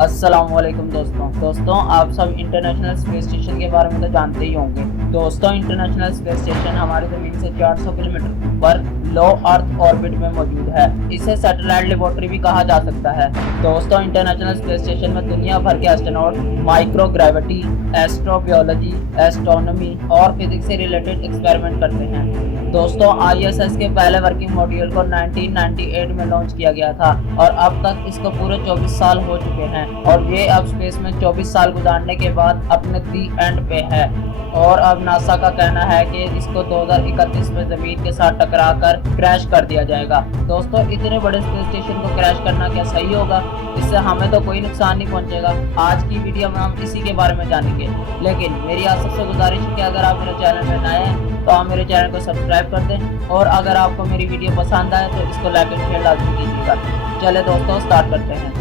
अस्सलामुअलैकुम दोस्तों आप सब इंटरनेशनल स्पेस स्टेशन के बारे में तो जानते ही होंगे। दोस्तों इंटरनेशनल स्पेस स्टेशन हमारी ज़मीन से 400 किलोमीटर ऊपर लो अर्थ ऑर्बिट में मौजूद है। इसे सैटेलाइट लेबोरेटरी भी कहा जा सकता है। दोस्तों इंटरनेशनल स्पेस स्टेशन में दुनिया भर के एस्ट्रोनॉट माइक्रोग्रेविटी, एस्ट्रोबायोलॉजी, एस्ट्रोनॉमी और फिजिक्स से रिलेटेड एक्सपेरिमेंट करते हैं। दोस्तों ISS के पहले वर्किंग मॉड्यूल को 1998 में लॉन्च किया गया था और अब तक इसको पूरे 24 साल हो चुके हैं और ये अब स्पेस में 24 साल गुजारने के बाद अपने दी एंड पे है। और अब नासा का कहना है कि इसको 2031 में जमीन के साथ टकरा कर क्रैश कर दिया जाएगा। दोस्तों इतने बड़े स्पेस स्टेशन को क्रैश करना क्या सही होगा? इससे हमें तो कोई नुकसान नहीं पहुंचेगा। आज की वीडियो में हम इसी के बारे में जानेंगे, लेकिन मेरी आप सबसे गुजारिश है कि अगर आप मेरे चैनल में नए हैं तो आप मेरे चैनल को सब्सक्राइब कर दें और अगर आपको मेरी वीडियो पसंद आए तो इसको लाइक एंड शेयर लाजमी कीजिएगा। चले दोस्तों स्टार्ट करते हैं।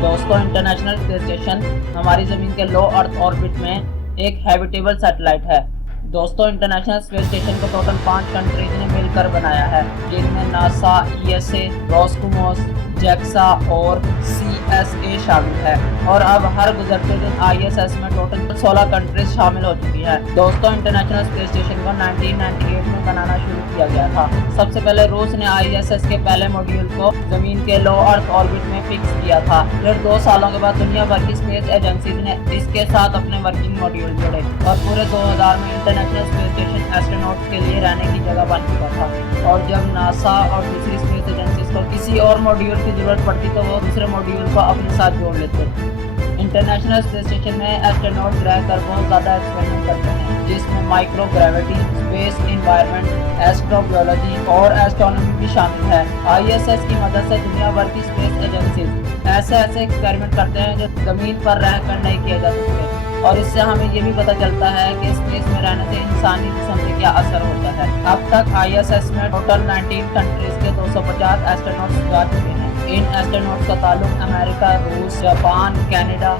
दोस्तों इंटरनेशनल स्पेस स्टेशन हमारी ज़मीन के लो अर्थ ऑर्बिट में एक हैबिटेबल सैटेलाइट है। दोस्तों इंटरनेशनल स्पेस स्टेशन को टोटल 5 कंट्रीज ने मिलकर बनाया है, जिनमें नासा, ESA, रोस्कोमोस, जेक्सा और CSA शामिल है। और अब हर गुजरते दिन ISS में टोटल 16 कंट्रीज शामिल हो चुकी है। दोस्तों इंटरनेशनल स्पेस स्टेशन को 1998 में बनाना शुरू किया गया था। सबसे पहले रूस ने ISS के पहले मॉड्यूल को जमीन के लो अर्थ ऑर्बिट में फिक्स किया था। फिर 2 सालों के बाद दुनिया भर की स्पेस एजेंसीज ने इसके साथ अपने वर्किंग मॉड्यूल जोड़े और पूरे 2000 में इंटरनेशनल स्पेस स्टेशन एस्ट्रोनॉट्स के लिए रहने की जगह बन चुका था। और जब नासा और दूसरी स्पेस एजेंसीज को किसी और मॉड्यूल की जरूरत पड़ती तो वो दूसरे मॉड्यूल को अपने साथ जोड़ लेते। इंटरनेशनल स्पेस स्टेशन में एस्ट्रोनॉट्स रहकर बहुत ज़्यादा एक्सपेरिमेंट करते हैं, जिसमें माइक्रोग्रेविटी, स्पेस एनवायरनमेंट, एस्ट्रोबायोलॉजी और एस्ट्रोनॉमी भी शामिल है। ISS की मदद से दुनिया भर की स्पेस एजेंसीज ऐसे एक्सपेरिमेंट करते हैं जो ज़मीन पर रहकर नहीं किए जा सकते। और इससे हमें ये भी पता चलता है कि स्पेस में रहने से इंसानी जिस्म पे क्या असर होता है। अब तक ISS में टोटल 19 कंट्रीज के 250 एस्ट्रोनॉट्स जा चुके हैं। इन एस्ट्रोनॉट्स का ताल्लुक अमेरिका, रूस, जापान, कनाडा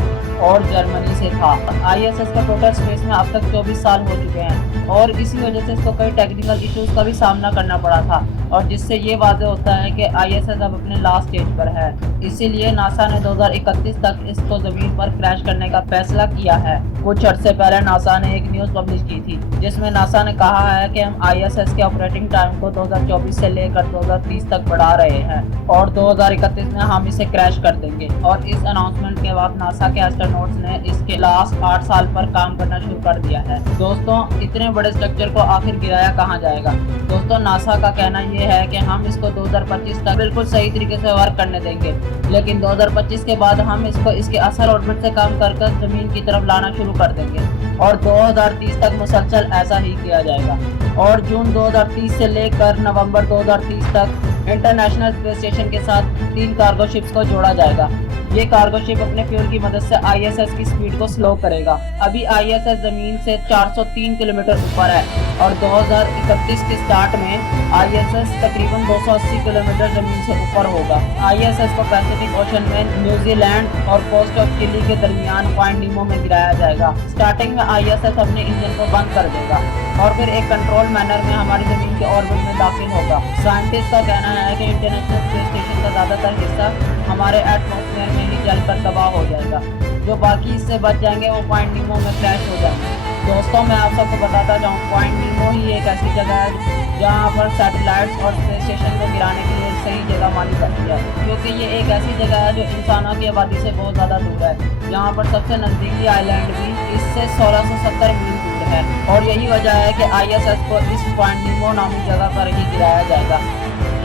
और जर्मनी से था। ISS का टोटल स्पेस में अब तक 24 साल हो चुके हैं और इसी वजह से इसको कई टेक्निकल इश्यूज का भी सामना करना पड़ा था, और जिससे ये वाज़ेह होता है कि ISS अब अपने लास्ट स्टेज पर है। इसीलिए नासा ने 2031 तक इसको ज़मीन पर क्रैश करने का फैसला किया है। कुछ अर्से पहले नासा ने एक न्यूज़ पब्लिश की थी, जिसमें नासा ने कहा है कि हम ISS के ऑपरेटिंग टाइम को 2024 से लेकर 2030 तक बढ़ा रहे हैं और 2031 में हम इसे क्रैश कर देंगे। और इस अनाउंसमेंट के बाद नासा के एस्ट्रोनॉट्स ने इसके लास्ट 8 साल पर काम करना शुरू कर दिया है। दोस्तों इतने बड़े स्ट्रक्चर को आखिर गिराया कहाँ जाएगा? दोस्तों नासा का कहना ये है कि हम इसको 2025 तक बिल्कुल सही तरीके से वर्क करने देंगे, लेकिन 2025 के बाद हम इसको इसके असल ऑर्बिट से कम कर जमीन की तरफ लाना शुरू कर देंगे और 2030 तक मुसलसल ऐसा ही किया जाएगा। और जून 2030 से लेकर नवंबर 2030 तक इंटरनेशनल स्पेस स्टेशन के साथ 3 कार्गो शिप्स को जोड़ा जाएगा। ये कार्गो शिप अपने फ्यूल की मदद से ISS की स्पीड को स्लो करेगा। अभी ISS जमीन से 403 किलोमीटर ऊपर है और 2031 के स्टार्ट में ISS तकरीबन 280 किलोमीटर जमीन से ऊपर होगा। ISS को पैसिफिक ओशन में न्यूजीलैंड और कोस्ट ऑफ चिली के दरमियान पॉइंट नीमो में गिराया जाएगा। स्टार्टिंग में ISS अपने इंजन को बंद कर देगा और फिर एक कंट्रोल मैनर में हमारी जमीन के ऑर्बिट में दाखिल होगा। साइंटिस्ट का कहना है कि इंटरनेशनल स्पेस स्टेशन का ज़्यादातर हिस्सा हमारे एटमॉस्फेयर में ही जलकर तबाह हो जाएगा। जो बाकी इससे बच जाएंगे वो पॉइंट नीमो में क्रैश हो जाएंगे। दोस्तों मैं आप सबको बताता जाऊँ, पॉइंट नीमो ही एक ऐसी जगह है जहाँ पर सैटेलाइट्स और स्पेस स्टेशन को गिराने के लिए सही जगह मानी जाती है, क्योंकि ये एक ऐसी जगह है जो इंसानों की आबादी से बहुत ज़्यादा दूर है। यहाँ पर सबसे नज़दीकी आइलैंड भी इससे 1670 मील दूर है और यही वजह है कि ISS को इस पॉइंट नीमो नामी जगह पर ही गिराया जाएगा।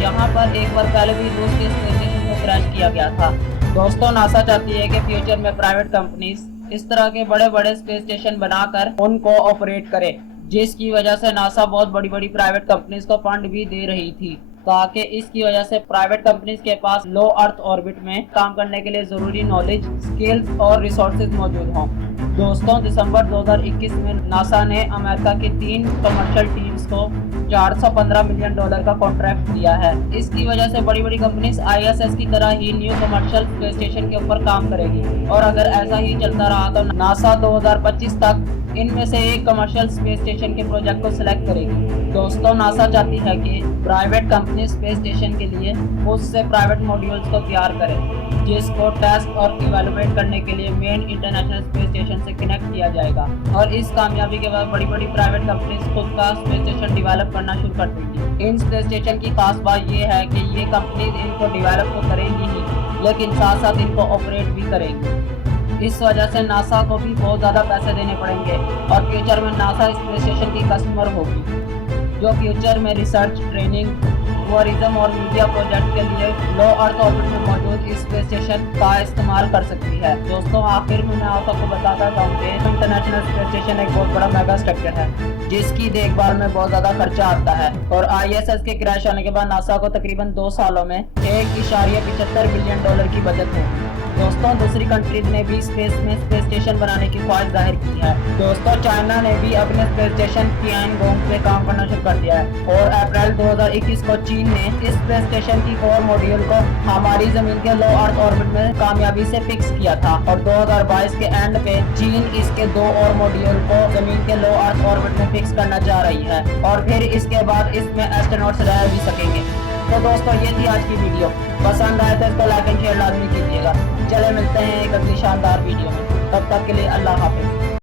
यहाँ पर एक बार पहले भी रूस के स्पेस स्टेशन को क्रैश किया गया था। दोस्तों नासा चाहती है कि फ्यूचर में प्राइवेट कंपनीज इस तरह के बड़े बड़े स्पेस स्टेशन बनाकर उनको ऑपरेट करे, जिसकी वजह से नासा बहुत बड़ी बड़ी प्राइवेट कंपनीज को फंड भी दे रही थी, ताकि इसकी वजह से प्राइवेट कंपनीज के पास लो अर्थ ऑर्बिट में काम करने के लिए ज़रूरी नॉलेज, स्किल्स और रिसोर्सेज मौजूद हों। दोस्तों दिसंबर 2021 में नासा ने अमेरिका की 3 कमर्शियल टीम्स को $415 मिलियन का कॉन्ट्रैक्ट दिया है। इसकी वजह से बड़ी बड़ी कंपनीज ISS की तरह ही न्यू कमर्शियल स्पेस स्टेशन के ऊपर काम करेगी और अगर ऐसा ही चलता रहा तो नासा 2025 तक इनमें से एक कमर्शियल स्पेस स्टेशन के प्रोजेक्ट को सिलेक्ट करेगी। दोस्तों नासा चाहती है कि प्राइवेट कंपनी स्पेस स्टेशन के लिए उससे प्राइवेट मॉड्यूल्स को तैयार करे, जिसको टेस्ट और इवेलुएट करने के लिए मेन इंटरनेशनल स्पेस स्टेशन से कनेक्ट किया जाएगा। और इस कामयाबी के बाद बड़ी बड़ी प्राइवेट कंपनीज खुद का स्पेस स्टेशन डिवेलप करना शुरू कर देंगी। इन स्पेस स्टेशन की खास बात यह है कि ये कंपनीज इनको डिवेलप तो करेंगी ही, लेकिन साथ साथ इनको ऑपरेट भी करेंगी। इस वजह से नासा को भी बहुत ज़्यादा पैसे देने पड़ेंगे और फ्यूचर में नासा स्पेस स्टेशन की कस्टमर होगी, जो फ्यूचर में रिसर्च, ट्रेनिंग, टूरिज्म और मीडिया प्रोजेक्ट के लिए लो अर्थ ऑर्बिट में मौजूद इस स्पेस स्टेशन का इस्तेमाल कर सकती है। दोस्तों आखिर में मैं आप सबको बताता चाहूँ कि इंटरनेशनल स्पेस स्टेशन एक बहुत बड़ा मेगा स्ट्रक्चर है, जिसकी देखभाल में बहुत ज़्यादा खर्चा आता है। और ISS के क्रैश होने के बाद नासा को तकरीबन 2 सालों में $1.75 बिलियन की बचत होगी। दोस्तों दूसरी कंट्रीज ने भी स्पेस में स्पेस स्टेशन बनाने की ख्वाहिश जाहिर की है। दोस्तों चाइना ने भी अपने स्पेस स्टेशन तियानगोंग पे काम करना शुरू कर दिया है और अप्रैल 2021 को चीन ने इस स्पेस स्टेशन की कोर मॉड्यूल को हमारी जमीन के लो अर्थ ऑर्बिट में कामयाबी से फिक्स किया था और 2022 के एंड पे चीन इसके 2 और मॉड्यूल को जमीन के लो अर्थ ऑर्बिट में फिक्स करना चाह रही है और फिर इसके बाद इसमें एस्ट्रोनॉट्स रह भी सकेंगे। तो दोस्तों ये थी आज की वीडियो। पसंद आए तो इसको लाइक एंड शेयर लाजमी कीजिएगा। चले मिलते हैं एक अगली शानदार वीडियो में, तब तक के लिए अल्लाह हाफिज।